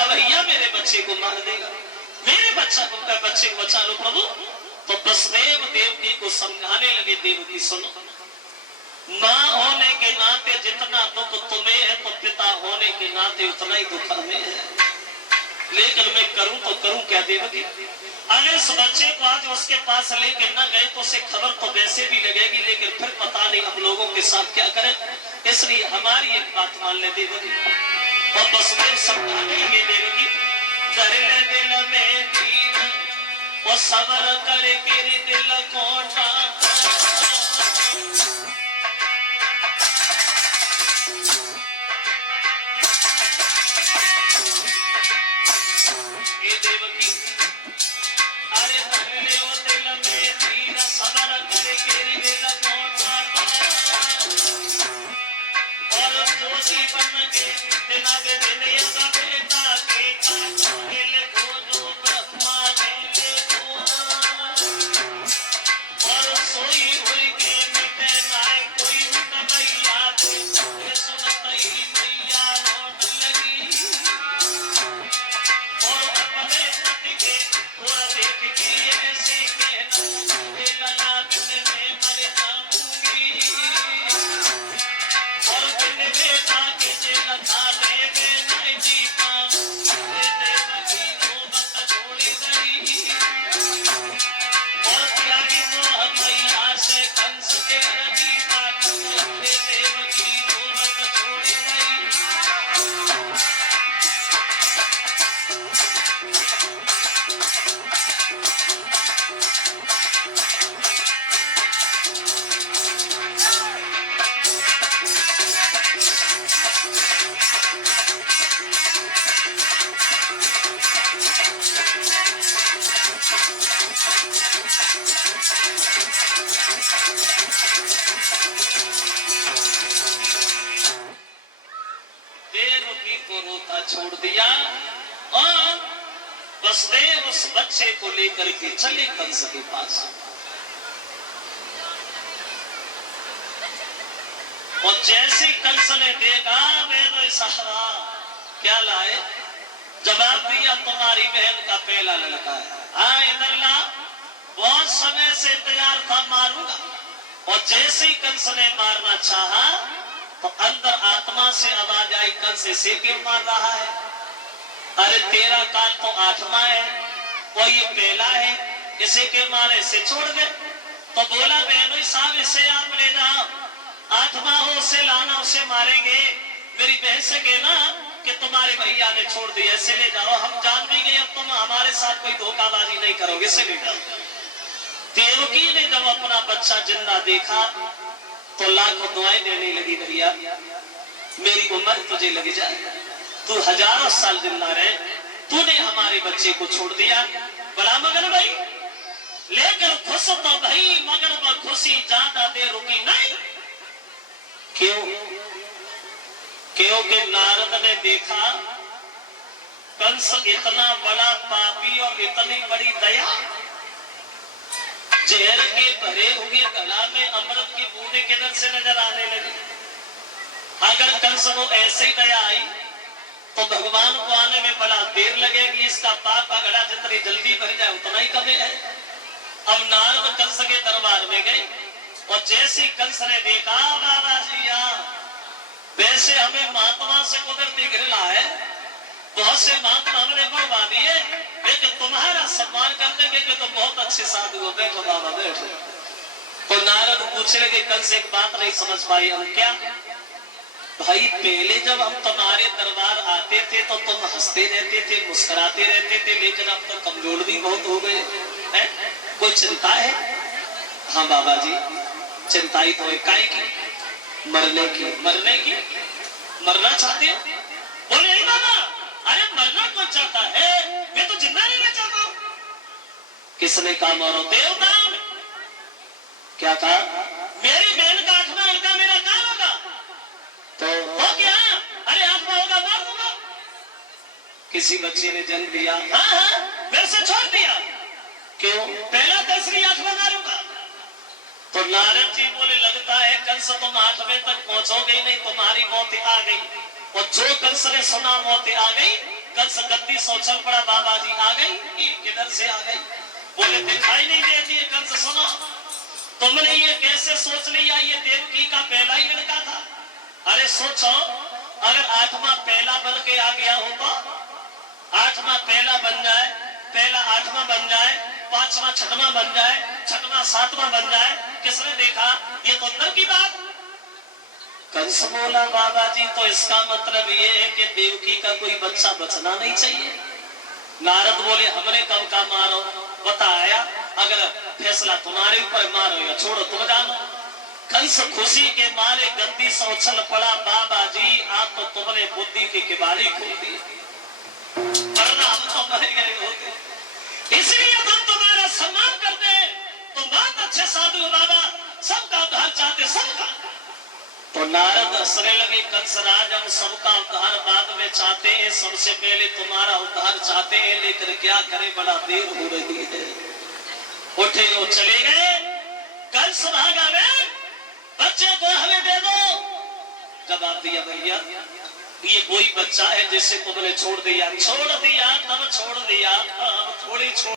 मेरा भैया मेरे बच्चे को मार देगा, मेरे बच्चे को बचा लो प्रभु। तो वसुदेव देवकी को समझाने लगे, देवकी सुनो, माँ होने के नाते जितना दुख तुम्हें है तो पिता होने के नाते उतना ही दुख हमें है, लेकिन मैं करूं तो करूं क्या देवकी? अगर इस बच्चे को आज उसके पास लेके न गए तो उसे खबर तो वैसे भी लगेगी, लेकिन फिर पता नहीं हम लोगों के साथ क्या करें, इसलिए हमारी एक बात मान ले देवकी। और वसुदेव समझाने लगे, देवकी धर दिल में दीन और सबर करे के दिल कोटा, छोड़ दिया और वसुदेव उस बच्चे को लेकर के चले कंस के पास। और जैसे कंस ने देखा मैं सहारा क्या लाए, जवाब दिया तुम्हारी बहन का पहला लड़का है, हाँ इधर ला, बहुत समय से इंतजार था मारूंगा। और जैसे ही कंस ने मारना चाहा तो अंदर आत्मा से आवाज आई, कंस से क्यों मार रहा है? अरे तेरा काल तो आत्मा है, वो ये पहला है, इसे के मारे से छोड़ दे। तो बोला बहनों साहब इसे आप ले जाओ, आत्मा हो उसे लाना, उसे मारेंगे। मेरी बहन से कहना कि तुम्हारे भैया ने छोड़ दिया, इसे ले जाओ, हम जान भी गए अब तुम हमारे साथ कोई धोखाबाजी नहीं करोगे, इसे ले जाओ। देवकी ने जब अपना बच्चा जिंदा देखा तो लाखों दुआएं देने लगी, भैया मेरी उम्र तुझे लग जाए, तू हजारों साल जिंदा रहे, तूने हमारे बच्चे को छोड़ दिया, बड़ा मगर भाई, लेकर खुश तो भाई मगर वह खुशी ज्यादा देर रुकी नहीं। क्यों? क्योंकि नारद ने देखा कंस इतना बड़ा पापी और इतनी बड़ी दया, जहर के भरे हुए गला में अमृत की बूंदें किधर से नजर आने लगी। अगर कंस को ऐसे ही दया आई तो भगवान को आने में बड़ा देर लगेगी, इसका पाप का घड़ा जितनी जल्दी भर जाए उतना ही कम है। अब नारद कंस के दरबार में गए और जैसे कंस ने देखा बाबा जी वैसे हमें महात्मा से कुदरती घृणा है, बहुत से महात्मा हमने मरवा दिए, लेकिन तुम्हारा सम्मान करने के लिए तो बहुत अच्छे साधु हो, बैठो बाबा बैठो। तो नारद पूछने लगे कंस एक बात नहीं समझ पाई, हम क्या? भाई पहले जब हम तुम्हारे दरबार आते थे तो तुम हंसते रहते थे, मुस्कुराते रहते थे, लेकिन अब तो कमजोर भी बहुत हो गए हैं, कोई चिंता है? हाँ बाबा जी चिंता ही तो है, काय की? मरने की। मरने की? मरना चाहते हो? बोले नहीं बाबा, अरे मरना कौन चाहता है, मैं तो जिंदा रहना चाहता हूं। किसने कहा मरो? देवता ने। क्या कहा? मेरी बहन का आत्मा लड़का मेरा कहां होगा? तो हो गया, अरे आत्मा होगा मार दूंगा। किसी बच्चे ने जन्म लिया, हाँ मेरे से छोड़ दिया, क्यों? पहला दूसरी आत्मा मारूंगा। तो नारद जी बोले लगता है कंस तुम 8वें तक पहुंचोगे नहीं, तुम्हारी मौत आ गई। और जो कंस ने सुना मौत आ गई, कंस गद्दी से उछल पड़ा, बाबा जी आ गई, किधर से आ गई? बोले दिखाई नहीं देती है। कंस सुनो, तुमने ये कैसे सोच लिया ये देवकी का पहला ही लड़का था? अरे सोचो, अगर 8वां पहला बन के आ गया होगा, 8वां पहला बन जाए, पहला 8वां बन जाए, 5वां 6वां बन जाए, 6वां 7वां बन जाए, किसने देखा? ये तो अंदर की बात। कंस बोला बाबा जी तो इसका मतलब ये है कि देवकी का कोई बच्चा बचना नहीं चाहिए। नारद बोले हमने कब का मारो बताया, अगर फैसला तुम्हारे ऊपर, मारो या छोड़ो तुम जानो। कंस खुशी के मारे गद्दी से उछल पड़ा, बाबा जी आप तो तुमने बुद्धि की किवाड़ी खोल दी, वरना हम तो मर गए होते, इसलिए हम तुम्हारा सम्मान करते। तुम बहुत अच्छे साधु हो बाबा, सबका उद्धार चाहते, सबका। तो नारद हंसने लगे, कंसराज हम सबका उद्धार बाद में चाहते हैं, सबसे पहले तुम्हारा उद्धार चाहते हैं, लेकिन क्या करें बड़ा देर हो रही है। उठे वो चले गए, कंस भागा में, बच्चे को हमें दे दो। जवाब दिया भैया ये वही बच्चा है जिसे तुमने छोड़ दिया, तब छोड़ दिया, थोड़ी छोड़